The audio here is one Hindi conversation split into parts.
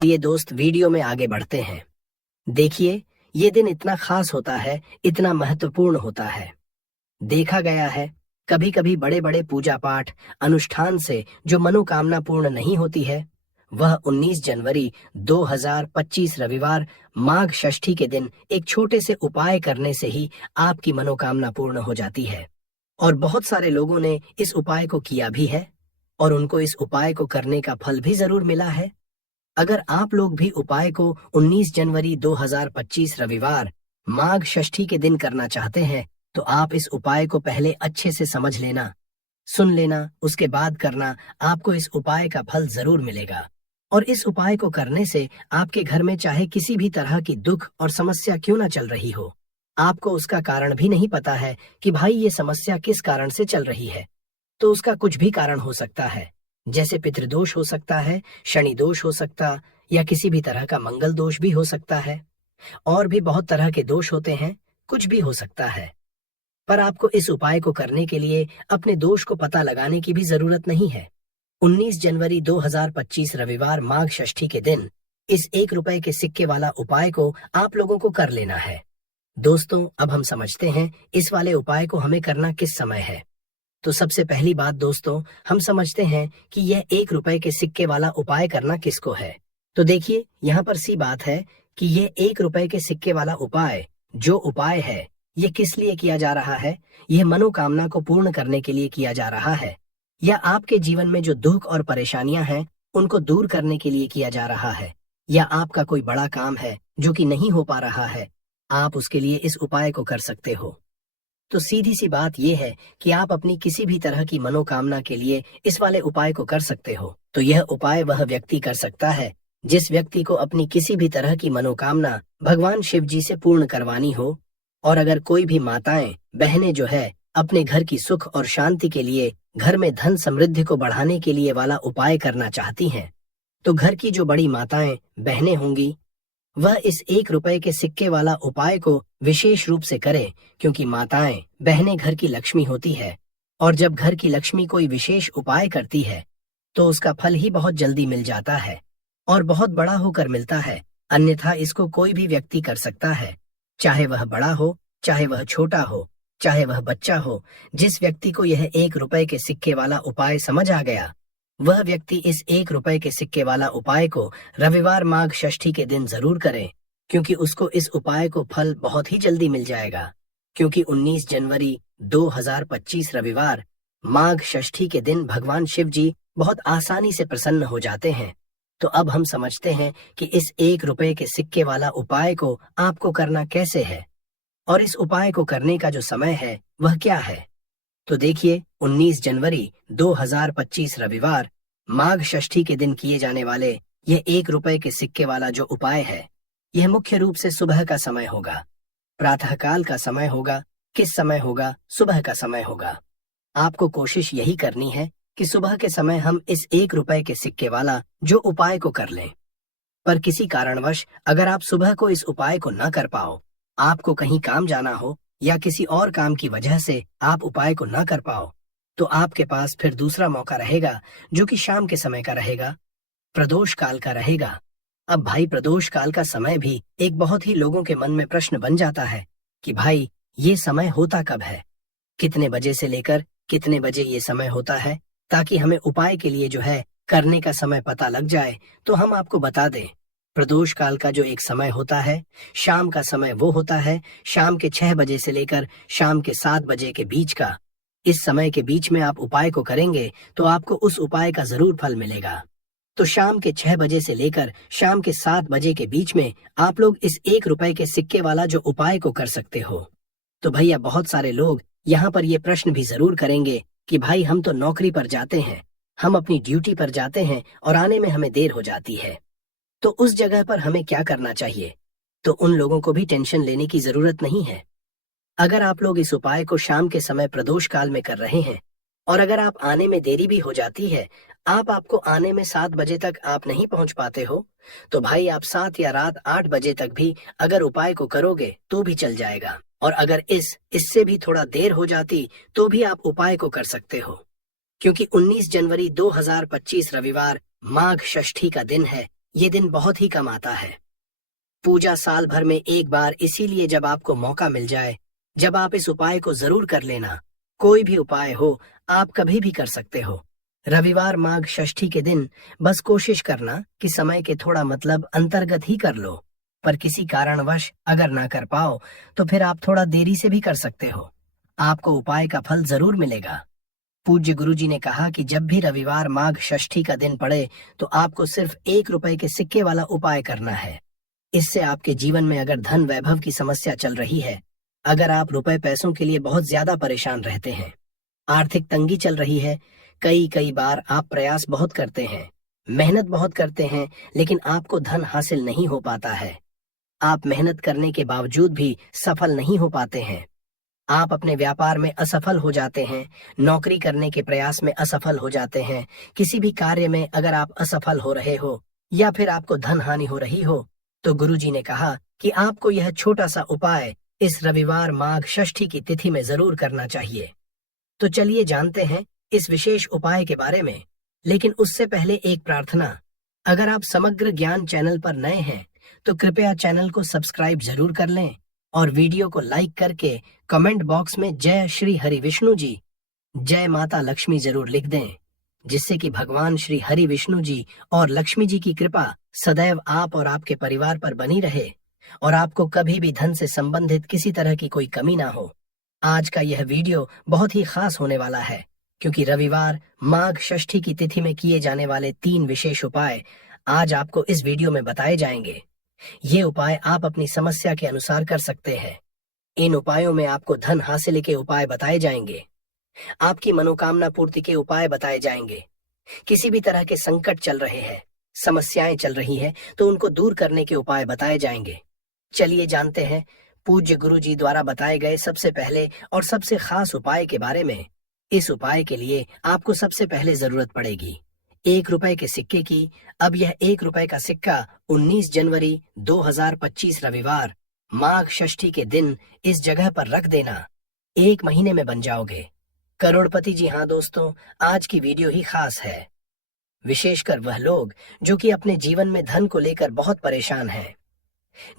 ये दोस्त वीडियो में आगे बढ़ते हैं। देखिए, ये दिन इतना खास होता है, इतना महत्वपूर्ण होता है। देखा गया है, कभी कभी बड़े बड़े पूजा पाठ अनुष्ठान से जो मनोकामना पूर्ण नहीं होती है, वह 19 जनवरी 2025 रविवार माघ षष्ठी के दिन एक छोटे से उपाय करने से ही आपकी मनोकामना पूर्ण हो जाती है। और बहुत सारे लोगों ने इस उपाय को किया भी है और उनको इस उपाय को करने का फल भी जरूर मिला है। अगर आप लोग भी उपाय को 19 जनवरी 2025 रविवार माघ षष्ठी के दिन करना चाहते हैं, तो आप इस उपाय को पहले अच्छे से समझ लेना, सुन लेना, उसके बाद करना। आपको इस उपाय का फल जरूर मिलेगा। और इस उपाय को करने से आपके घर में चाहे किसी भी तरह की दुख और समस्या क्यों ना चल रही हो, आपको उसका कारण भी नहीं पता है कि भाई ये समस्या किस कारण से चल रही है, तो उसका कुछ भी कारण हो सकता है। जैसे पितृदोष हो सकता है, शनि दोष हो सकता, या किसी भी तरह का मंगल दोष भी हो सकता है। और भी बहुत तरह के दोष होते हैं, कुछ भी हो सकता है। पर आपको इस उपाय को करने के लिए अपने दोष को पता लगाने की भी जरूरत नहीं है। 19 जनवरी 2025 रविवार माघ षष्ठी के दिन इस 1 रुपए के सिक्के वाला उपाय को आप लोगों को कर लेना है। दोस्तों, अब हम समझते हैं इस वाले उपाय को हमें करना किस समय है। तो सबसे पहली बात दोस्तों, हम समझते हैं कि यह 1 रुपए के सिक्के वाला उपाय करना किसको है। तो देखिए, यहाँ पर सी बात है कि यह 1 रुपए के सिक्के वाला उपाय जो उपाय है, ये किस लिए किया जा रहा है। यह मनोकामना को पूर्ण करने के लिए किया जा रहा है, या आपके जीवन में जो दुख और परेशानियां हैं उनको दूर करने के लिए किया जा रहा है, या आपका कोई बड़ा काम है जो कि नहीं हो पा रहा है, आप उसके लिए इस उपाय को कर सकते हो। तो सीधी सी बात यह है कि आप अपनी किसी भी तरह की मनोकामना के लिए इस वाले उपाय को कर सकते हो। तो यह उपाय वह व्यक्ति कर सकता है जिस व्यक्ति को अपनी किसी भी तरह की मनोकामना भगवान शिव जी से पूर्ण करवानी हो। और अगर कोई भी माताएं बहनें जो है अपने घर की सुख और शांति के लिए, घर में धन समृद्धि को बढ़ाने के लिए वाला उपाय करना चाहती हैं, तो घर की जो बड़ी माताएं बहनें होंगी, वह इस 1 रुपए के सिक्के वाला उपाय को विशेष रूप से करें, क्योंकि माताएं बहनें घर की लक्ष्मी होती है। और जब घर की लक्ष्मी कोई विशेष उपाय करती है तो उसका फल ही बहुत जल्दी मिल जाता है और बहुत बड़ा होकर मिलता है। अन्यथा इसको कोई भी व्यक्ति कर सकता है, चाहे वह बड़ा हो, चाहे वह छोटा हो, चाहे वह बच्चा हो। जिस व्यक्ति को यह 1 रुपए के सिक्के वाला उपाय समझ आ गया, वह व्यक्ति इस 1 रुपए के सिक्के वाला उपाय को रविवार माघ षष्ठी के दिन जरूर करें, क्योंकि उसको इस उपाय को फल बहुत ही जल्दी मिल जाएगा। क्योंकि 19 जनवरी 2025 रविवार माघ षष्ठी के दिन भगवान शिव जी बहुत आसानी से प्रसन्न हो जाते हैं। तो अब हम समझते हैं कि इस 1 रुपए के सिक्के वाला उपाय को आपको करना कैसे है, और इस उपाय को करने का जो समय है वह क्या है। तो देखिए, 19 जनवरी 2025 रविवार माघ षष्ठी के दिन किए जाने वाले यह 1 रुपए के सिक्के वाला जो उपाय है, यह मुख्य रूप से सुबह का समय होगा, प्रातःकाल का समय होगा। किस समय होगा? सुबह का समय होगा। आपको कोशिश यही करनी है कि सुबह के समय हम इस 1 रुपए के सिक्के वाला जो उपाय को कर लें। पर किसी कारणवश अगर आप सुबह को इस उपाय को न कर पाओ, आपको कहीं काम जाना हो या किसी और काम की वजह से आप उपाय को न कर पाओ, तो आपके पास फिर दूसरा मौका रहेगा, जो कि शाम के समय का रहेगा, प्रदोष काल का रहेगा। अब भाई, प्रदोष काल का समय भी एक बहुत ही लोगों के मन में प्रश्न बन जाता है कि भाई ये समय होता कब है, कितने बजे से लेकर कितने बजे ये समय होता है, ताकि हमें उपाय के लिए जो है करने का समय पता लग जाए। तो हम आपको बता दें, प्रदोष काल का जो एक समय होता है, शाम का समय वो होता है शाम के 6 बजे से लेकर शाम के 7 बजे के बीच का। इस समय के बीच में आप उपाय को करेंगे तो आपको उस उपाय का जरूर फल मिलेगा। तो शाम के 6 बजे से लेकर शाम के 7 बजे के बीच में आप लोग इस 1 रुपए के सिक्के वाला जो उपाय को कर सकते हो। तो भैया, बहुत सारे लोग यहाँ पर ये प्रश्न भी जरूर करेंगे कि भाई हम तो नौकरी पर जाते हैं, हम अपनी ड्यूटी पर जाते हैं और आने में हमें देर हो जाती है, तो उस जगह पर हमें क्या करना चाहिए। तो उन लोगों को भी टेंशन लेने की जरूरत नहीं है। अगर आप लोग इस उपाय को शाम के समय प्रदोष काल में कर रहे हैं, और अगर आप आने में देरी भी हो जाती है, आपको आने में 7 बजे तक आप नहीं पहुंच पाते हो, तो भाई आप 7 या रात 8 बजे तक भी अगर उपाय को करोगे तो भी चल जाएगा। और अगर इससे भी थोड़ा देर हो जाती तो भी आप उपाय को कर सकते हो, क्योंकि 19 जनवरी 2025 रविवार माघ षष्ठी का दिन है। ये दिन बहुत ही कम आता है। पूजा साल भर में एक बार, इसीलिए जब आपको मौका मिल जाए, जब आप इस उपाय को जरूर कर लेना। कोई भी उपाय हो, आप कभी भी कर सकते हो। रविवार माघ षष्ठी के दिन बस कोशिश करना कि समय के थोड़ा मतलब अंतर्गत ही कर लो। पर किसी कारणवश अगर ना कर पाओ तो फिर आप थोड़ा देरी से भी कर सकते हो। आपको उपाय का फल जरूर मिलेगा। पूज्य गुरुजी ने कहा कि जब भी रविवार माघ षष्ठी का दिन पड़े तो आपको सिर्फ 1 रुपए के सिक्के वाला उपाय करना है। इससे आपके जीवन में अगर धन वैभव की समस्या चल रही है, अगर आप रुपए पैसों के लिए बहुत ज्यादा परेशान रहते हैं, आर्थिक तंगी चल रही है, कई कई बार आप प्रयास बहुत करते हैं, मेहनत बहुत करते हैं, लेकिन आपको धन हासिल नहीं हो पाता है। आप मेहनत करने के बावजूद भी सफल नहीं हो पाते हैं। आप अपने व्यापार में असफल हो जाते हैं, नौकरी करने के प्रयास में असफल हो जाते हैं, किसी भी कार्य में अगर आप असफल हो रहे हो या फिर आपको धन हानि हो रही हो, तो गुरुजी ने कहा कि आपको यह छोटा सा उपाय इस रविवार माघ षष्ठी की तिथि में जरूर करना चाहिए। तो चलिए जानते हैं इस विशेष उपाय के बारे में। लेकिन उससे पहले एक प्रार्थना, अगर आप समग्र ज्ञान चैनल पर नए हैं तो कृपया चैनल को सब्सक्राइब जरूर कर लें और वीडियो को लाइक करके कमेंट बॉक्स में जय श्री हरि विष्णु जी, जय माता लक्ष्मी जरूर लिख दें, जिससे कि भगवान श्री हरि विष्णु जी और लक्ष्मी जी की कृपा सदैव आप और आपके परिवार पर बनी रहे और आपको कभी भी धन से संबंधित किसी तरह की कोई कमी ना हो। आज का यह वीडियो बहुत ही खास होने वाला है, क्योंकि रविवार माघ षष्ठी की तिथि में किए जाने वाले 3 विशेष उपाय आज आपको इस वीडियो में बताए जाएंगे। ये उपाय आप अपनी समस्या के अनुसार कर सकते हैं। इन उपायों में आपको धन हासिल के उपाय बताए जाएंगे, आपकी मनोकामना पूर्ति के उपाय बताए जाएंगे। किसी भी तरह के संकट चल रहे हैं, समस्याएं चल रही हैं, तो उनको दूर करने के उपाय बताए जाएंगे। चलिए जानते हैं पूज्य गुरु जी द्वारा बताए गए सबसे पहले और सबसे खास उपाय के बारे में। इस उपाय के लिए आपको सबसे पहले जरूरत पड़ेगी 1 रुपए के सिक्के की। अब यह 1 रुपए का सिक्का 19 जनवरी 2025 रविवार माघ षष्ठी के दिन इस जगह पर रख देना। 1 महीने में बन जाओगे करोड़पति। जी हाँ दोस्तों, आज की वीडियो ही खास है, विशेषकर वह लोग जो कि अपने जीवन में धन को लेकर बहुत परेशान हैं,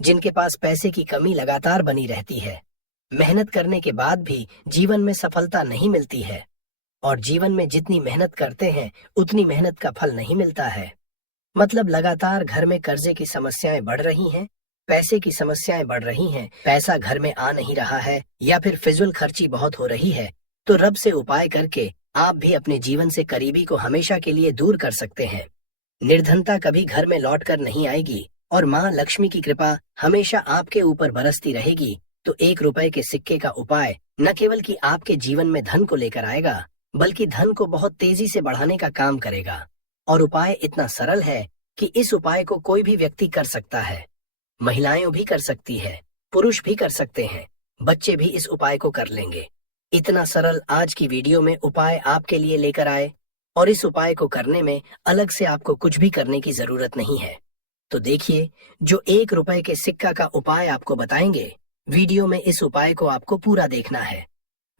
जिनके पास पैसे की कमी लगातार बनी रहती है, मेहनत करने के बाद भी जीवन में सफलता नहीं मिलती है और जीवन में जितनी मेहनत करते हैं उतनी मेहनत का फल नहीं मिलता है। मतलब लगातार घर में कर्जे की समस्याएं बढ़ रही हैं, पैसे की समस्याएं बढ़ रही हैं, पैसा घर में आ नहीं रहा है या फिर फिजूल खर्ची बहुत हो रही है, तो रब से उपाय करके आप भी अपने जीवन से करीबी को हमेशा के लिए दूर कर सकते हैं। निर्धनता कभी घर में लौट कर नहीं आएगी और माँ लक्ष्मी की कृपा हमेशा आपके ऊपर बरसती रहेगी। तो 1 रुपए के सिक्के का उपाय न केवल कि आपके जीवन में धन को लेकर आएगा, बल्कि धन को बहुत तेजी से बढ़ाने का काम करेगा। और उपाय इतना सरल है कि इस उपाय को कोई भी व्यक्ति कर सकता है, महिलाएं भी कर सकती है, पुरुष भी कर सकते हैं, बच्चे भी इस उपाय को कर लेंगे। इतना सरल आज की वीडियो में उपाय आपके लिए लेकर आए और इस उपाय को करने में अलग से आपको कुछ भी करने की जरूरत नहीं है। तो देखिए, जो 1 रुपए के सिक्का का उपाय आपको बताएंगे, वीडियो में इस उपाय को आपको पूरा देखना है।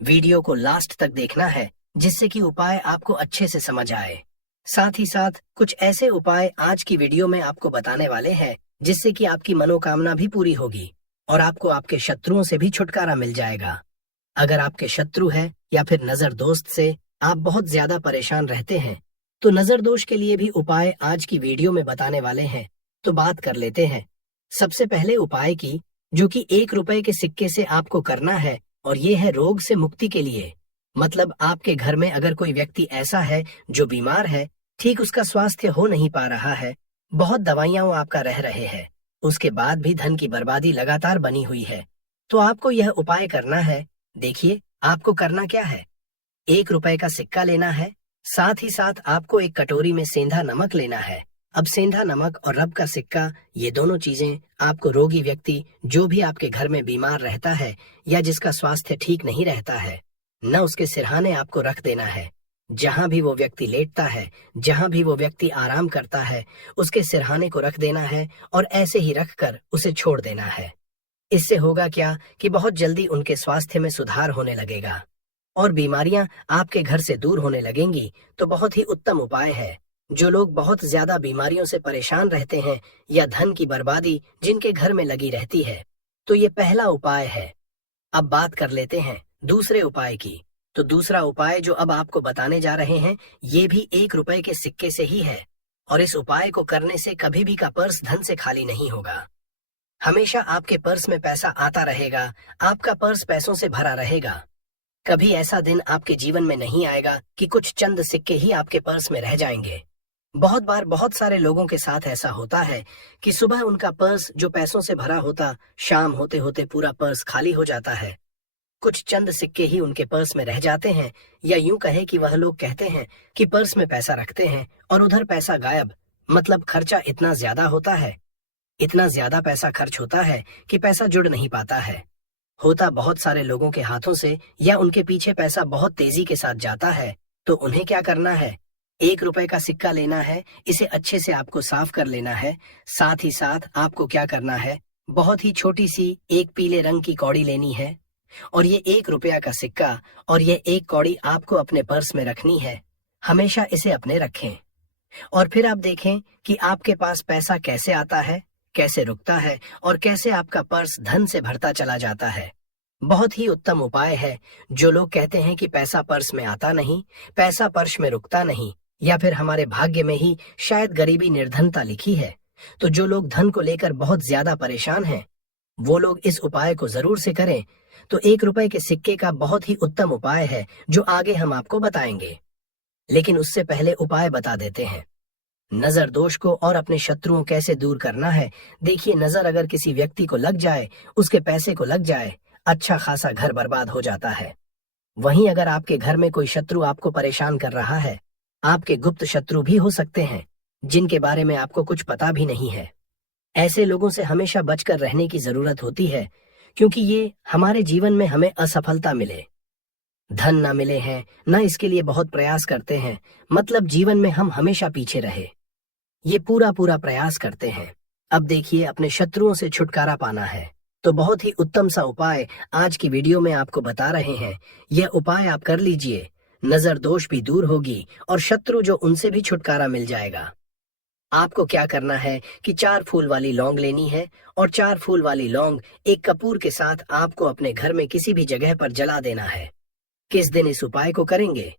वीडियो को लास्ट तक देखना है, जिससे कि उपाय आपको अच्छे से समझ आए। साथ ही साथ कुछ ऐसे उपाय आज की वीडियो में आपको बताने वाले हैं जिससे कि आपकी मनोकामना भी पूरी होगी और आपको आपके शत्रुओं से भी छुटकारा मिल जाएगा। अगर आपके शत्रु है या फिर नजर दोस्त से आप बहुत ज्यादा परेशान रहते हैं, तो नजर दोष के लिए भी उपाय आज की वीडियो में बताने वाले हैं। तो बात कर लेते हैं सबसे पहले उपाय की, जो कि 1 रुपए के सिक्के से आपको करना है, और ये है रोग से मुक्ति के लिए। मतलब आपके घर में अगर कोई व्यक्ति ऐसा है जो बीमार है, ठीक उसका स्वास्थ्य हो नहीं पा रहा है, बहुत दवाइयां वो आपका रह रहे हैं, उसके बाद भी धन की बर्बादी लगातार बनी हुई है, तो आपको यह उपाय करना है। देखिए, आपको करना क्या है, 1 रुपए का सिक्का लेना है, साथ ही साथ आपको एक कटोरी में सेंधा नमक लेना है। अब सेंधा नमक और रब का सिक्का, ये दोनों चीजें आपको रोगी व्यक्ति जो भी आपके घर में बीमार रहता है या जिसका स्वास्थ्य ठीक नहीं रहता है, न उसके सिरहाने आपको रख देना है। जहां भी वो व्यक्ति लेटता है, जहां भी वो व्यक्ति आराम करता है, उसके सिरहाने को रख देना है और ऐसे ही रखकर उसे छोड़ देना है। इससे होगा क्या कि बहुत जल्दी उनके स्वास्थ्य में सुधार होने लगेगा और बीमारियां आपके घर से दूर होने लगेंगी। तो बहुत ही उत्तम उपाय है, जो लोग बहुत ज्यादा बीमारियों से परेशान रहते हैं या धन की बर्बादी जिनके घर में लगी रहती है, तो ये पहला उपाय है। अब बात कर लेते हैं दूसरे उपाय की। तो दूसरा उपाय जो अब आपको बताने जा रहे हैं, ये भी 1 रुपए के सिक्के से ही है। और इस उपाय को करने से कभी भी का पर्स धन से खाली नहीं होगा। हमेशा आपके पर्स में पैसा आता रहेगा, आपका पर्स पैसों से भरा रहेगा। कभी ऐसा दिन आपके जीवन में नहीं आएगा कि कुछ चंद सिक्के ही आपके पर्स में रह जाएंगे। बहुत बार बहुत सारे लोगों के साथ ऐसा होता है कि सुबह उनका पर्स जो पैसों से भरा होता, शाम होते होते पूरा पर्स खाली हो जाता है। कुछ चंद सिक्के ही उनके पर्स में रह जाते हैं, या यूं कहे कि वह लोग कहते हैं कि पर्स में पैसा रखते हैं और उधर पैसा गायब। मतलब खर्चा इतना ज्यादा होता है, इतना ज्यादा पैसा खर्च होता है कि पैसा जुड़ नहीं पाता है। होता बहुत सारे लोगों के हाथों से या उनके पीछे पैसा बहुत तेजी के साथ जाता है। तो उन्हें क्या करना है? 1 रुपए का सिक्का लेना है, इसे अच्छे से आपको साफ कर लेना है। साथ ही साथ आपको क्या करना है? बहुत ही छोटी सी एक पीले रंग की कौड़ी लेनी है, और ये 1 रुपया का सिक्का और ये एक कौड़ी आपको अपने पर्स में रखनी है। हमेशा इसे अपने रखें, और फिर आप देखें कि आपके पास पैसा कैसे आता है, कैसे रुकता है, और कैसे आपका पर्स धन से भरता चला जाता है। बहुत ही उत्तम उपाय है। जो लोग कहते हैं कि पैसा पर्स में आता नहीं, पैसा पर्स में रुकता नहीं, या फिर हमारे भाग्य में ही शायद गरीबी निर्धनता लिखी है, तो जो लोग धन को लेकर बहुत ज्यादा परेशान हैं, वो लोग इस उपाय को जरूर से करें। तो 1 रुपए के सिक्के का बहुत ही उत्तम उपाय है जो आगे हम आपको बताएंगे। लेकिन उससे पहले उपाय बता देते हैं। नजर दोष को और अपने शत्रुओं कैसे दूर करना है। देखिए, नजर अगर किसी व्यक्ति को लग जाए, उसके पैसे को लग जाए, अच्छा खासा घर बर्बाद हो जाता है। वहीं अगर आपके घर में कोई शत्रु आपको परेशान कर रहा है, आपके गुप्त शत्रु भी हो सकते हैं जिनके बारे में आपको कुछ पता भी नहीं है। ऐसे लोगों से हमेशा बचकर रहने की जरूरत होती है, क्योंकि ये हमारे जीवन में हमें असफलता मिले, धन ना मिले हैं, ना इसके लिए बहुत प्रयास करते हैं, मतलब जीवन में हम हमेशा पीछे रहे, ये पूरा पूरा प्रयास करते हैं। अब देखिए, अपने शत्रुओं से छुटकारा पाना है तो बहुत ही उत्तम सा उपाय आज की वीडियो में आपको बता रहे हैं। यह उपाय आप कर लीजिए, नजर दोष भी दूर होगी और शत्रु जो उनसे भी छुटकारा मिल जाएगा। आपको क्या करना है कि 4 फूल वाली लौंग लेनी है, और 4 फूल वाली लौंग एक कपूर के साथ आपको अपने घर में किसी भी जगह पर जला देना है। किस दिन इस उपाय को करेंगे?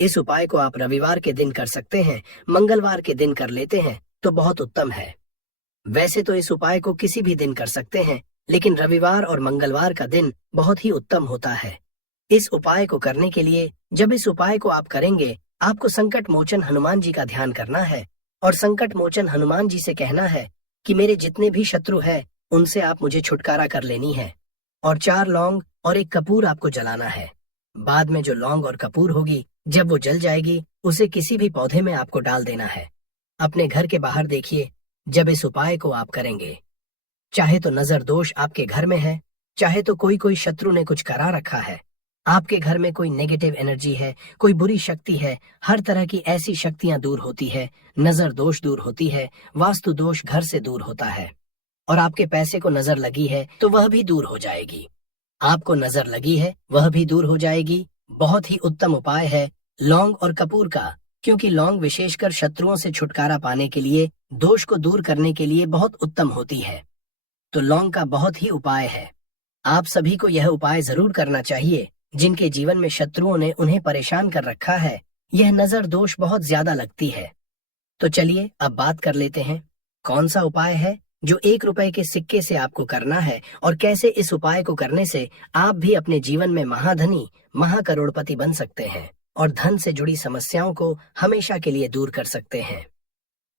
इस उपाय को आप रविवार के दिन कर सकते हैं, मंगलवार के दिन कर लेते हैं तो बहुत उत्तम है। वैसे तो इस उपाय को किसी भी दिन कर सकते हैं, लेकिन रविवार और मंगलवार का दिन बहुत ही उत्तम होता है। इस उपाय को करने के लिए जब इस उपाय को आप करेंगे, आपको संकट मोचन हनुमान जी का ध्यान करना है, और संकट मोचन हनुमान जी से कहना है कि मेरे जितने भी शत्रु हैं उनसे आप मुझे छुटकारा कर लेनी है। और 4 लौंग और एक कपूर आपको जलाना है। बाद में जो लौंग और कपूर होगी, जब वो जल जाएगी, उसे किसी भी पौधे में आपको डाल देना है। अपने घर के बाहर देखिए, जब इस उपाय को आप करेंगे, चाहे तो नजर दोष आपके घर में है, चाहे तो कोई कोई शत्रु ने कुछ करा रखा है, आपके घर में कोई नेगेटिव एनर्जी है, कोई बुरी शक्ति है, हर तरह की ऐसी शक्तियां दूर होती है, नजर दोष दूर होती है, वास्तु दोष घर से दूर होता है, और आपके पैसे को नजर लगी है तो वह भी दूर हो जाएगी। आपको नजर लगी है वह भी दूर हो जाएगी। बहुत ही उत्तम उपाय है लौंग और कपूर का, क्योंकि लौंग विशेषकर शत्रुओं से छुटकारा पाने के लिए, दोष को दूर करने के लिए बहुत उत्तम होती है। तो लौंग का बहुत ही उपाय है। आप सभी को यह उपाय जरूर करना चाहिए जिनके जीवन में शत्रुओं ने उन्हें परेशान कर रखा है, यह नजर दोष बहुत ज्यादा लगती है। तो चलिए अब बात कर लेते हैं, कौन सा उपाय है जो 1 रुपए के सिक्के से आपको करना है, और कैसे इस उपाय को करने से आप भी अपने जीवन में महाधनी, महाकरोड़पति बन सकते हैं, और धन से जुड़ी समस्याओं को हमेशा के लिए दूर कर सकते हैं।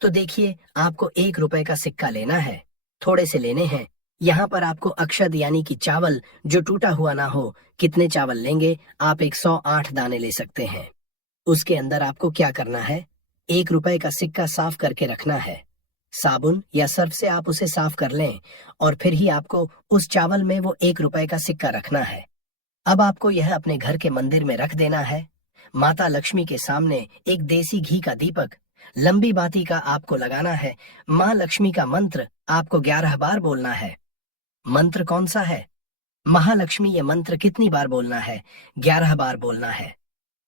तो देखिए, आपको 1 रुपए का सिक्का लेना है, थोड़े से लेने हैं। यहाँ पर आपको अक्षत यानी कि चावल जो टूटा हुआ ना हो, कितने चावल लेंगे आप? 108 दाने ले सकते हैं। उसके अंदर आपको क्या करना है? 1 रुपए का सिक्का साफ करके रखना है। साबुन या सर्फ से आप उसे साफ कर लें, और फिर ही आपको उस चावल में वो 1 रुपए का सिक्का रखना है। अब आपको यह अपने घर के मंदिर में रख देना है। माता लक्ष्मी के सामने एक देसी घी का दीपक, लंबी बाती का आपको लगाना है। माँ लक्ष्मी का मंत्र आपको 11 बार बोलना है। मंत्र कौन सा है? महालक्ष्मी, ये मंत्र कितनी बार बोलना है? 11 बार बोलना है।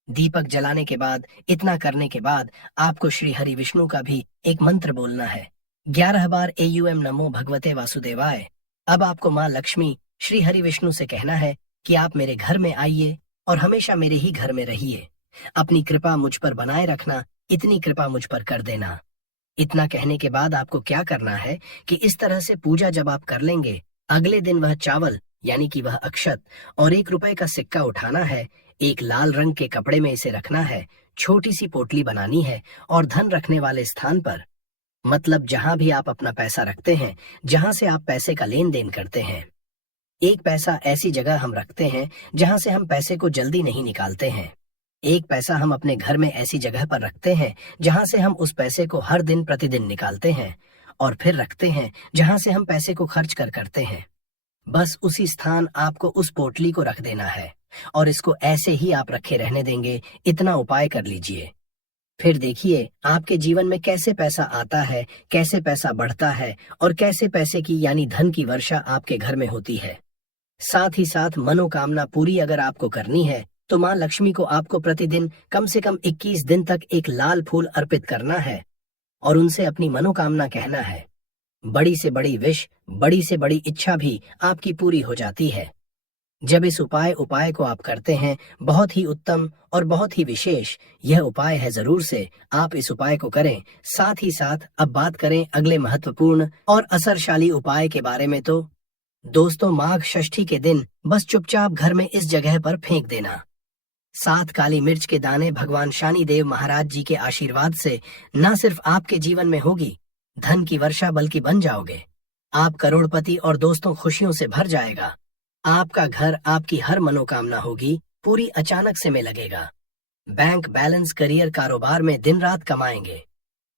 दीपक जलाने के बाद, इतना करने के बाद आपको श्री हरि विष्णु का भी एक मंत्र बोलना है। 11 बार AUM नमो भगवते वासुदेवाय। अब आपको माँ लक्ष्मी श्री हरि विष्णु से कहना है कि आप मेरे घर में आइए और हमेशा मेरे ही घर में रहिए। अपनी कृपा मुझ पर बनाए रखना, इतनी कृपा मुझ पर कर देना। इतना कहने के बाद आपको क्या करना है कि इस तरह से पूजा जब आप कर लेंगे, अगले दिन वह चावल यानी कि वह अक्षत और 1 रुपए का सिक्का उठाना है, एक लाल रंग के कपड़े में इसे रखना है, छोटी सी पोटली बनानी है और धन रखने वाले स्थान पर, मतलब जहां भी आप अपना पैसा रखते हैं, जहां से आप पैसे का लेन देन करते हैं, एक पैसा ऐसी जगह हम रखते हैं जहां से हम पैसे को जल्दी नहीं निकालते हैं। एक पैसा हम अपने घर में ऐसी जगह पर रखते हैं जहां से हम उस पैसे को हर दिन प्रतिदिन निकालते हैं और फिर रखते हैं जहां से हम पैसे को खर्च कर करते हैं। बस उसी स्थान आपको उस पोटली को रख देना है और इसको ऐसे ही आप रखे रहने देंगे। इतना उपाय कर लीजिए, फिर देखिए आपके जीवन में कैसे पैसा आता है, कैसे पैसा बढ़ता है और कैसे पैसे की यानी धन की वर्षा आपके घर में होती है। साथ ही साथ मनोकामना पूरी अगर आपको करनी है तो माँ लक्ष्मी को आपको प्रतिदिन कम से कम 21 दिन तक एक लाल फूल अर्पित करना है और उनसे अपनी मनोकामना कहना है। बड़ी से बड़ी विश, बड़ी से बड़ी इच्छा भी आपकी पूरी हो जाती है। जब इस उपाय को आप करते हैं, बहुत ही उत्तम और बहुत ही विशेष यह उपाय है, जरूर से आप इस उपाय को करें। साथ ही साथ अब बात करें अगले महत्वपूर्ण और असरशाली उपाय के बारे में। तो दोस्तों, माघ षष्ठी के दिन बस चुपचाप घर में इस जगह पर फेंक देना 7 काली मिर्च के दाने। भगवान शनि देव महाराज जी के आशीर्वाद से न सिर्फ आपके जीवन में होगी धन की वर्षा, बल्कि बन जाओगे आप करोड़पति और दोस्तों खुशियों से भर जाएगा। आपका घर, आपकी हर मनोकामना होगी पूरी, अचानक से में लगेगा। बैंक बैलेंस, करियर, कारोबार में दिन रात कमाएंगे।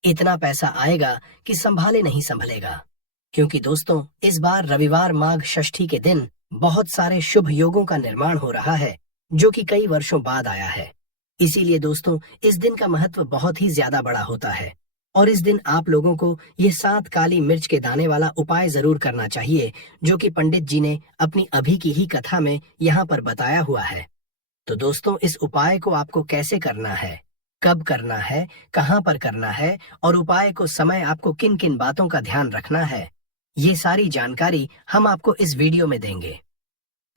इतना पैसा आएगा कि संभाले नहीं संभलेगा। क्योंकि दोस्तों, इस बार रविवार माघ षष्ठी के दिन बहुत सारे शुभ योगों का निर्माण हो रहा है जो कि कई वर्षों बाद आया है। इसीलिए दोस्तों, इस दिन का महत्व बहुत ही ज्यादा बड़ा होता है और इस दिन आप लोगों को ये 7 काली मिर्च के दाने वाला उपाय जरूर करना चाहिए, जो कि पंडित जी ने अपनी अभी की ही कथा में यहाँ पर बताया हुआ है। तो दोस्तों, इस उपाय को आपको कैसे करना है, कब करना है, कहाँ पर करना है और उपाय को समय आपको किन किन बातों का ध्यान रखना है, ये सारी जानकारी हम आपको इस वीडियो में देंगे।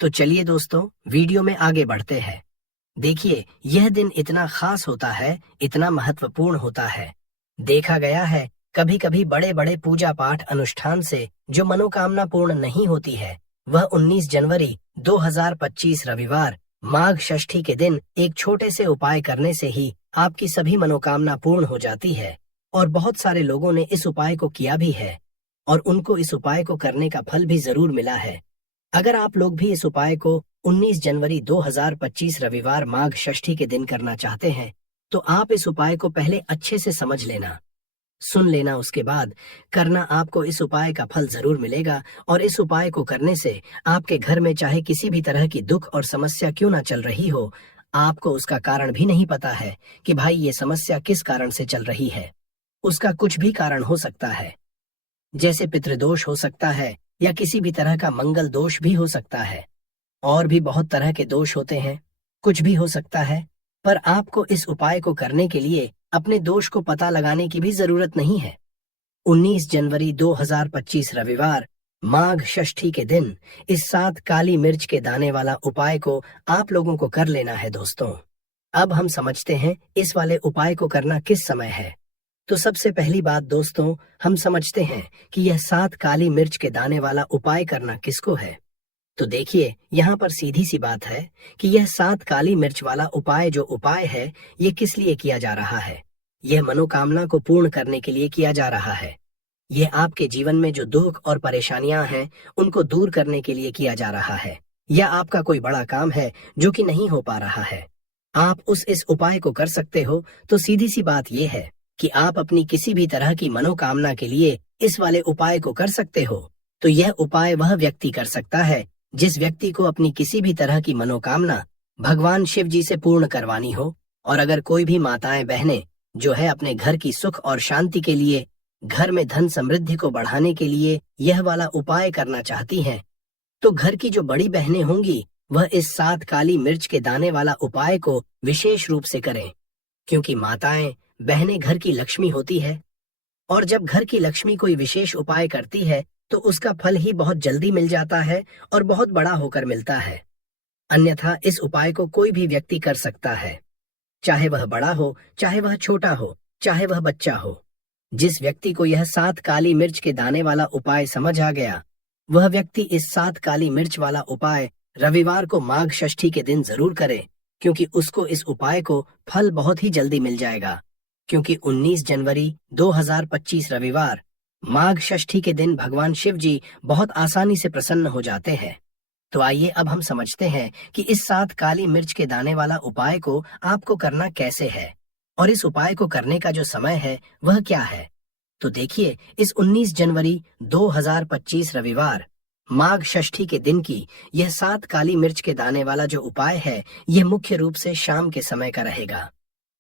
तो चलिए दोस्तों, वीडियो में आगे बढ़ते हैं। देखिए, यह दिन इतना खास होता है, इतना महत्वपूर्ण होता है। देखा गया है कभी कभी बड़े बड़े पूजा पाठ अनुष्ठान से जो मनोकामना पूर्ण नहीं होती है, वह 19 जनवरी 2025 रविवार माघ षष्ठी के दिन एक छोटे से उपाय करने से ही आपकी सभी मनोकामना पूर्ण हो जाती है। और बहुत सारे लोगों ने इस उपाय को किया भी है और उनको इस उपाय को करने का फल भी जरूर मिला है। अगर आप लोग भी इस उपाय को 19 जनवरी 2025 रविवार माघ षष्ठी के दिन करना चाहते हैं, तो आप इस उपाय को पहले अच्छे से समझ लेना, सुन लेना, उसके बाद करना। आपको इस उपाय का फल जरूर मिलेगा और इस उपाय को करने से आपके घर में चाहे किसी भी तरह की दुख और समस्या क्यों ना चल रही हो, आपको उसका कारण भी नहीं पता है कि भाई ये समस्या किस कारण से चल रही है। उसका कुछ भी कारण हो सकता है, जैसे पितृदोष हो सकता है या किसी भी तरह का मंगल दोष भी हो सकता है, और भी बहुत तरह के दोष होते हैं, कुछ भी हो सकता है। पर आपको इस उपाय को करने के लिए अपने दोष को पता लगाने की भी जरूरत नहीं है। 19 जनवरी 2025 रविवार माघ षष्ठी के दिन इस 7 काली मिर्च के दाने वाला उपाय को आप लोगों को कर लेना है। दोस्तों, अब हम समझते हैं इस वाले उपाय को करना किस समय है। तो सबसे पहली बात दोस्तों, हम समझते हैं कि यह 7 काली मिर्च के दाने वाला उपाय करना किसको है। तो देखिए, यहाँ पर सीधी सी बात है कि यह 7 काली मिर्च वाला उपाय जो उपाय है, ये किस लिए किया जा रहा है। यह मनोकामना को पूर्ण करने के लिए किया जा रहा है। यह आपके जीवन में जो दुख और परेशानियां हैं, उनको दूर करने के लिए किया जा रहा है। या आपका कोई बड़ा काम है जो कि नहीं हो पा रहा है, आप इस उपाय को कर सकते हो। तो सीधी सी बात यह है कि आप अपनी किसी भी तरह की मनोकामना के लिए इस वाले उपाय को कर सकते हो। तो यह उपाय वह व्यक्ति कर सकता है जिस व्यक्ति को अपनी किसी भी तरह की मनोकामना भगवान शिव जी से पूर्ण करवानी हो। और अगर कोई भी माताएं बहनें जो है अपने घर की सुख और शांति के लिए, घर में धन समृद्धि को बढ़ाने के लिए यह वाला उपाय करना चाहती हैं, तो घर की जो बड़ी बहनें होंगी वह इस 7 काली मिर्च के दाने वाला उपाय को विशेष रूप से करें, क्योंकि माताएं बहनें घर की लक्ष्मी होती है, और जब घर की लक्ष्मी कोई विशेष उपाय करती है तो उसका फल ही बहुत जल्दी मिल जाता है और बहुत बड़ा होकर मिलता है। अन्यथा इस उपाय को कोई भी व्यक्ति कर सकता है, चाहे वह बड़ा हो, चाहे वह छोटा हो, चाहे वह बच्चा हो। जिस व्यक्ति को यह 7 काली मिर्च के दाने वाला उपाय समझ आ गया, वह व्यक्ति इस 7 काली मिर्च वाला उपाय रविवार को माघ षष्ठी के दिन जरूर करे, क्योंकि उसको इस उपाय को फल बहुत ही जल्दी मिल जाएगा। क्योंकि 19 जनवरी 2025 रविवार माघ षष्ठी के दिन भगवान शिव जी बहुत आसानी से प्रसन्न हो जाते हैं। तो आइए अब हम समझते हैं कि इस 7 काली मिर्च के दाने वाला उपाय को आपको करना कैसे है, और इस उपाय को करने का जो समय है वह क्या है। तो देखिए, इस 19 जनवरी 2025 रविवार माघ षष्ठी के दिन की यह 7 काली मिर्च के दाने वाला जो उपाय है, यह मुख्य रूप से शाम के समय का रहेगा,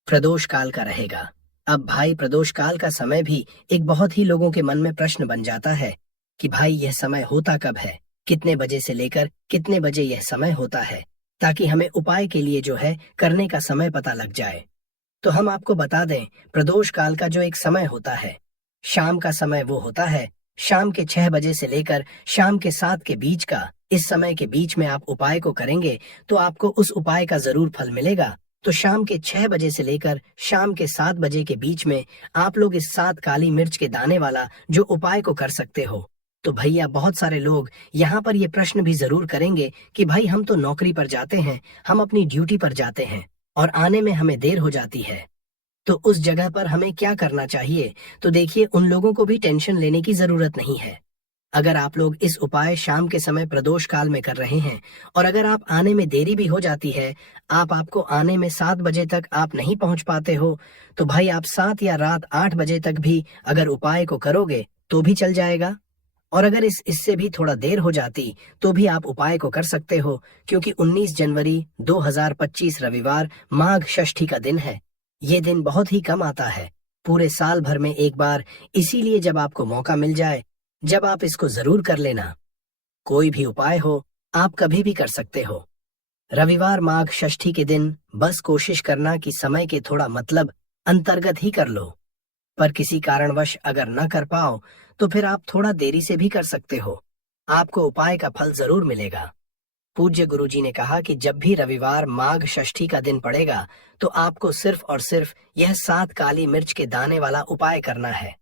प्रदोष काल का रहेगा। अब भाई, प्रदोष काल का समय भी एक बहुत ही लोगों के मन में प्रश्न बन जाता है कि भाई यह समय होता कब है, कितने बजे से लेकर कितने बजे यह समय होता है, ताकि हमें उपाय के लिए जो है करने का समय पता लग जाए। तो हम आपको बता दें, प्रदोष काल का जो एक समय होता है, शाम का समय, वो होता है शाम के 6 बजे से लेकर शाम के 7 के बीच का। इस समय के बीच में आप उपाय को करेंगे तो आपको उस उपाय का जरूर फल मिलेगा। तो शाम के 6 बजे से लेकर शाम के 7 बजे के बीच में आप लोग इस 7 काली मिर्च के दाने वाला जो उपाय को कर सकते हो। तो भैया, बहुत सारे लोग यहाँ पर ये प्रश्न भी जरूर करेंगे कि भाई हम तो नौकरी पर जाते हैं, हम अपनी ड्यूटी पर जाते हैं और आने में हमें देर हो जाती है, तो उस जगह पर हमें क्या करना चाहिए। तो देखिए, उन लोगों को भी टेंशन लेने की जरूरत नहीं है। अगर आप लोग इस उपाय शाम के समय प्रदोष काल में कर रहे हैं और अगर आप आने में देरी भी हो जाती है, आपको आने में 7 बजे तक आप नहीं पहुंच पाते हो, तो भाई आप 7 या रात 8 बजे तक भी अगर उपाय को करोगे तो भी चल जाएगा। और अगर इससे भी थोड़ा देर हो जाती तो भी आप उपाय को कर सकते हो, क्योंकि 19 जनवरी 2025 रविवार माघ षष्ठी का दिन है। ये दिन बहुत ही कम आता है, पूरे साल भर में एक बार, इसीलिए जब आपको मौका मिल जाए, जब आप इसको जरूर कर लेना। कोई भी उपाय हो, आप कभी भी कर सकते हो। रविवार माघ षष्ठी के दिन बस कोशिश करना कि समय के थोड़ा मतलब अंतर्गत ही कर लो, पर किसी कारणवश अगर न कर पाओ तो फिर आप थोड़ा देरी से भी कर सकते हो, आपको उपाय का फल जरूर मिलेगा। पूज्य गुरुजी ने कहा कि जब भी रविवार माघ षष्ठी का दिन पड़ेगा तो आपको सिर्फ और सिर्फ यह 7 काली मिर्च के दाने वाला उपाय करना है।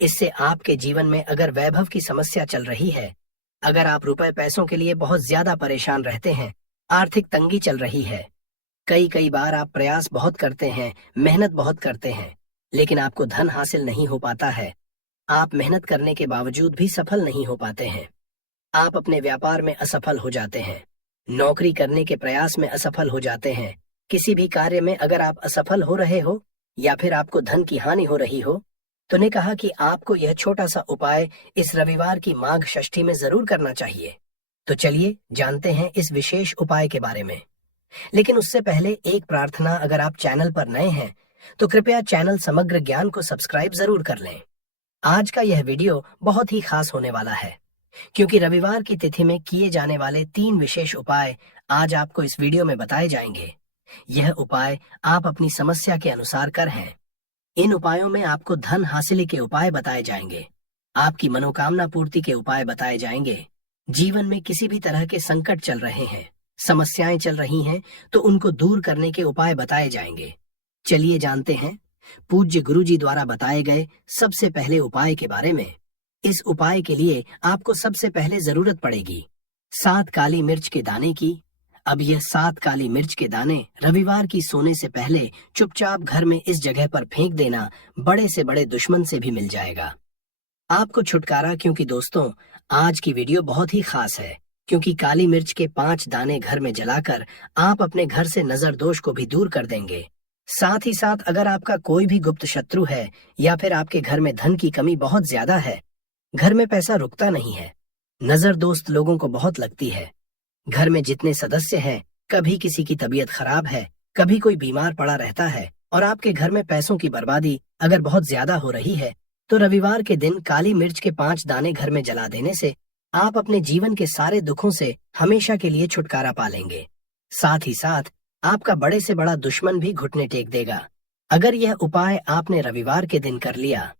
इससे आपके जीवन में अगर वैभव की समस्या चल रही है, अगर आप रुपए पैसों के लिए बहुत ज्यादा परेशान रहते हैं, आर्थिक तंगी चल रही है, कई बार आप प्रयास बहुत करते हैं, मेहनत बहुत करते हैं, लेकिन आपको धन हासिल नहीं हो पाता है, आप मेहनत करने के बावजूद भी सफल नहीं हो पाते हैं, आप अपने व्यापार में असफल हो जाते हैं, नौकरी करने के प्रयास में असफल हो जाते हैं, किसी भी कार्य में अगर आप असफल हो रहे हो या फिर आपको धन की हानि हो रही हो, तो ने कहा कि आपको यह छोटा सा उपाय इस रविवार की माघ षष्ठी में जरूर करना चाहिए। तो चलिए जानते हैं इस विशेष उपाय के बारे में। लेकिन उससे पहले एक प्रार्थना, अगर आप चैनल पर नए हैं तो कृपया चैनल समग्र ज्ञान को सब्सक्राइब जरूर कर लें। आज का यह वीडियो बहुत ही खास होने वाला है, क्योंकि रविवार की तिथि में किए जाने वाले 3 विशेष उपाय आज आपको इस वीडियो में बताए जाएंगे। यह उपाय आप अपनी समस्या के अनुसार कर हैं। इन उपायों में आपको धन हासिल के उपाय बताए जाएंगे, आपकी मनोकामना पूर्ति के उपाय बताए जाएंगे। जीवन में किसी भी तरह के संकट चल रहे हैं, समस्याएं चल रही हैं, तो उनको दूर करने के उपाय बताए जाएंगे। चलिए जानते हैं पूज्य गुरुजी द्वारा बताए गए सबसे पहले उपाय के बारे में। इस उपाय के लिए आपको सबसे पहले जरूरत पड़ेगी 7 काली मिर्च के दाने की। अब यह 7 काली मिर्च के दाने रविवार की सोने से पहले चुपचाप घर में इस जगह पर फेंक देना, बड़े से बड़े दुश्मन से भी मिल जाएगा आपको छुटकारा। क्योंकि दोस्तों, आज की वीडियो बहुत ही खास है, क्योंकि काली मिर्च के 5 दाने घर में जलाकर आप अपने घर से नजर दोष को भी दूर कर देंगे। साथ ही साथ अगर आपका कोई भी गुप्त शत्रु है या फिर आपके घर में धन की कमी बहुत ज्यादा है, घर में पैसा रुकता नहीं है, नजर दोस्त लोगों को बहुत लगती है, घर में जितने सदस्य हैं, कभी किसी की तबीयत खराब है, कभी कोई बीमार पड़ा रहता है, और आपके घर में पैसों की बर्बादी अगर बहुत ज्यादा हो रही है, तो रविवार के दिन काली मिर्च के 5 दाने घर में जला देने से आप अपने जीवन के सारे दुखों से हमेशा के लिए छुटकारा पालेंगे। साथ ही साथ आपका बड़े से बड़ा दुश्मन भी घुटने टेक देगा अगर यह उपाय आपने रविवार के दिन कर लिया।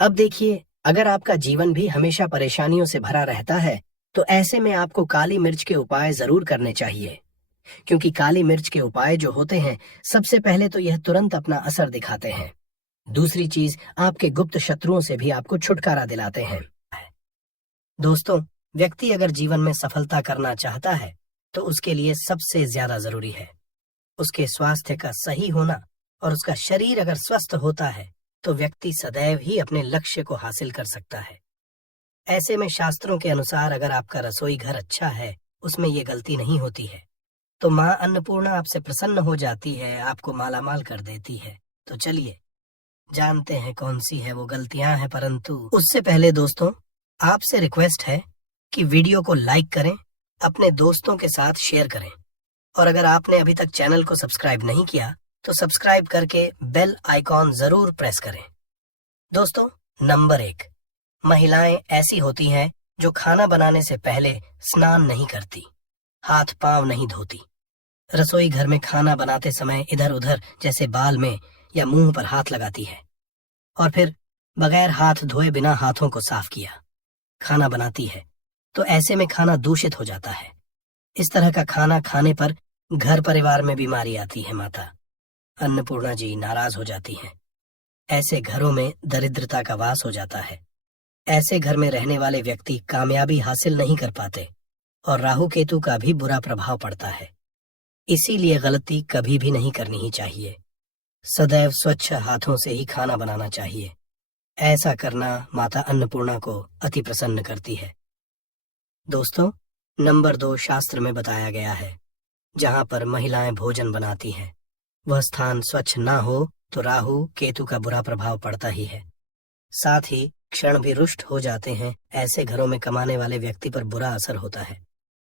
अब देखिए, अगर आपका जीवन भी हमेशा परेशानियों से भरा रहता है तो ऐसे में आपको काली मिर्च के उपाय जरूर करने चाहिए, क्योंकि काली मिर्च के उपाय जो होते हैं, सबसे पहले तो यह तुरंत अपना असर दिखाते हैं। दूसरी चीज, आपके गुप्त शत्रुओं से भी आपको छुटकारा दिलाते हैं। दोस्तों, व्यक्ति अगर जीवन में सफलता करना चाहता है तो उसके लिए सबसे ज्यादा जरूरी है उसके स्वास्थ्य का सही होना, और उसका शरीर अगर स्वस्थ होता है तो व्यक्ति सदैव ही अपने लक्ष्य को हासिल कर सकता है। ऐसे में शास्त्रों के अनुसार अगर आपका रसोई घर अच्छा है, उसमें ये गलती नहीं होती है, तो माँ अन्नपूर्णा आपसे प्रसन्न हो जाती है, आपको मालामाल कर देती है। तो चलिए जानते हैं कौन सी है वो गलतियां हैं, परंतु उससे पहले दोस्तों, आपसे रिक्वेस्ट है कि वीडियो को लाइक करें, अपने दोस्तों के साथ शेयर करें, और अगर आपने अभी तक चैनल को सब्सक्राइब नहीं किया तो सब्सक्राइब करके बेल आइकॉन जरूर प्रेस करें। दोस्तों, नंबर 1, महिलाएं ऐसी होती हैं जो खाना बनाने से पहले स्नान नहीं करती, हाथ पांव नहीं धोती, रसोई घर में खाना बनाते समय इधर उधर जैसे बाल में या मुंह पर हाथ लगाती है, और फिर बगैर हाथ धोए बिना हाथों को साफ किया खाना बनाती है, तो ऐसे में खाना दूषित हो जाता है। इस तरह का खाना खाने पर घर परिवार में बीमारी आती है। माता अन्नपूर्णा जी नाराज हो जाती हैं। ऐसे घरों में दरिद्रता का वास हो जाता है। ऐसे घर में रहने वाले व्यक्ति कामयाबी हासिल नहीं कर पाते और राहु केतु का भी बुरा प्रभाव पड़ता है। इसीलिए गलती कभी भी नहीं करनी ही चाहिए। सदैव स्वच्छ हाथों से ही खाना बनाना चाहिए। ऐसा करना माता अन्नपूर्णा को अति प्रसन्न करती है। दोस्तों, नंबर 2, शास्त्र में बताया गया है, जहाँ पर महिलाएं भोजन बनाती हैं, वह स्थान स्वच्छ ना हो तो राहु केतु का बुरा प्रभाव पड़ता ही है। साथ ही क्षण भी रुष्ट हो जाते हैं। ऐसे घरों में कमाने वाले व्यक्ति पर बुरा असर होता है।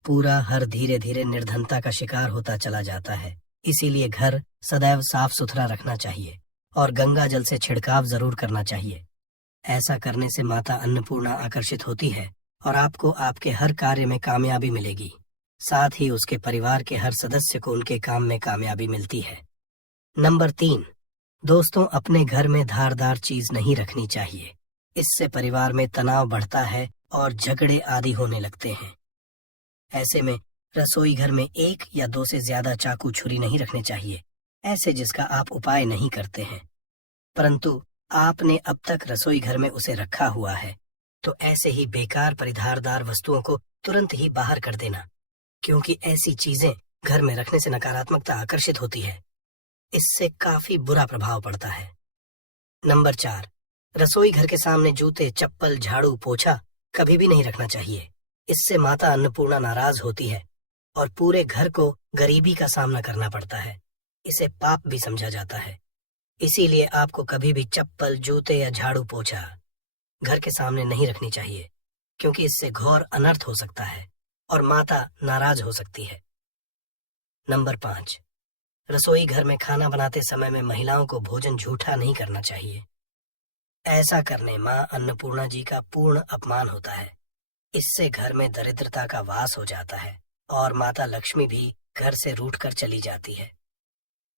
पूरा हर धीरे धीरे निर्धनता का शिकार होता चला जाता है। इसीलिए घर सदैव साफ सुथरा रखना चाहिए और गंगा जल से छिड़काव जरूर करना चाहिए। ऐसा करने से माता अन्नपूर्णा आकर्षित होती है और आपको आपके हर कार्य में कामयाबी मिलेगी। साथ ही उसके परिवार के हर सदस्य को उनके काम में कामयाबी मिलती है। नंबर 3, दोस्तों, अपने घर में धारदार चीज नहीं रखनी चाहिए। इससे परिवार में तनाव बढ़ता है और झगड़े आदि होने लगते हैं। ऐसे में रसोई घर में 1 या 2 से ज्यादा चाकू छुरी नहीं रखने चाहिए, ऐसे जिसका आप उपाय नहीं करते हैं, परंतु आपने अब तक रसोई घर में उसे रखा हुआ है, तो ऐसे ही बेकार परिधारदार वस्तुओं को तुरंत ही बाहर कर देना, क्योंकि ऐसी चीजें घर में रखने से नकारात्मकता आकर्षित होती है। इससे काफी बुरा प्रभाव पड़ता है। नंबर 4, रसोई घर के सामने जूते, चप्पल, झाड़ू, पोछा कभी भी नहीं रखना चाहिए। इससे माता अन्नपूर्णा नाराज होती है और पूरे घर को गरीबी का सामना करना पड़ता है। इसे पाप भी समझा जाता है। इसीलिए आपको कभी भी चप्पल, जूते या झाड़ू, पोछा घर के सामने नहीं रखनी चाहिए, क्योंकि इससे घोर अनर्थ हो सकता है और माता नाराज हो सकती है। नंबर 5, रसोई घर में खाना बनाते समय में महिलाओं को भोजन झूठा नहीं करना चाहिए। ऐसा करने मां अन्नपूर्णा जी का पूर्ण अपमान होता है। इससे घर में दरिद्रता का वास हो जाता है और माता लक्ष्मी भी घर से रूठकर चली जाती है।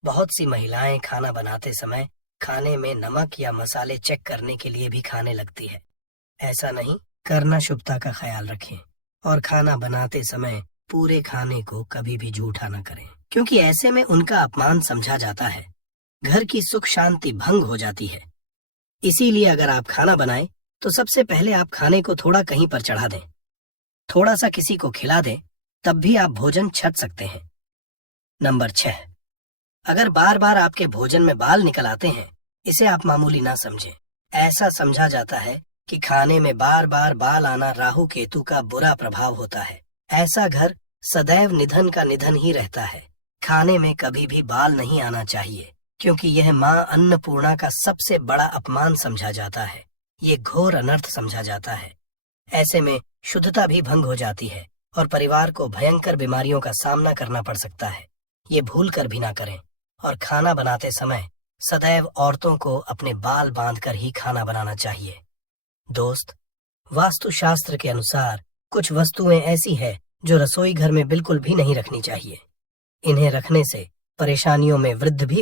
बहुत सी महिलाएं खाना बनाते समय खाने में नमक या मसाले चेक करने के लिए भी खाने लगती है। ऐसा नहीं करना, शुभता का ख्याल रखें और खाना बनाते समय पूरे खाने को कभी भी झूठा न करें, क्योंकि ऐसे में उनका अपमान समझा जाता है। घर की सुख शांति भंग हो जाती है। इसीलिए अगर आप खाना बनाएं तो सबसे पहले आप खाने को थोड़ा कहीं पर चढ़ा दें, थोड़ा सा किसी को खिला दें, तब भी आप भोजन छक सकते हैं। नंबर 6, अगर बार बार आपके भोजन में बाल निकल आते हैं, इसे आप मामूली ना समझें। ऐसा समझा जाता है कि खाने में बार बार बाल आना राहु केतु का बुरा प्रभाव होता है। ऐसा घर सदैव निधन का निधन ही रहता है। खाने में कभी भी बाल नहीं आना चाहिए, क्योंकि यह मां अन्नपूर्णा का सबसे बड़ा अपमान समझा जाता है। ये घोर अनर्थ समझा जाता है। ऐसे में शुद्धता भी भंग हो जाती है और परिवार को भयंकर बीमारियों का सामना करना पड़ सकता है। ये भूल कर भी ना करें और खाना बनाते समय सदैव औरतों को अपने बाल बांधकर ही खाना बनाना चाहिए। दोस्त, वास्तुशास्त्र के अनुसार कुछ वस्तुएं ऐसी है जो रसोई घर में बिल्कुल भी नहीं रखनी चाहिए। इन्हें रखने से परेशानियों में वृद्धि भी